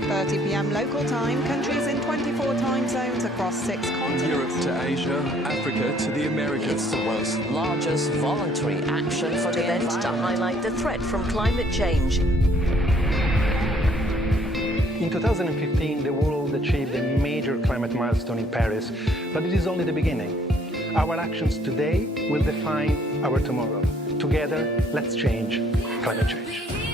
8:30 p.m. local time, countries in 24 time zones across 6 continents. Europe to Asia, Africa to the Americas. It's the world's largest voluntary action for the event to highlight the threat from climate change. In 2015, the world achieved a major climate milestone in Paris, but it is only the beginning. Our actions today will define our tomorrow. Together, let's change climate change.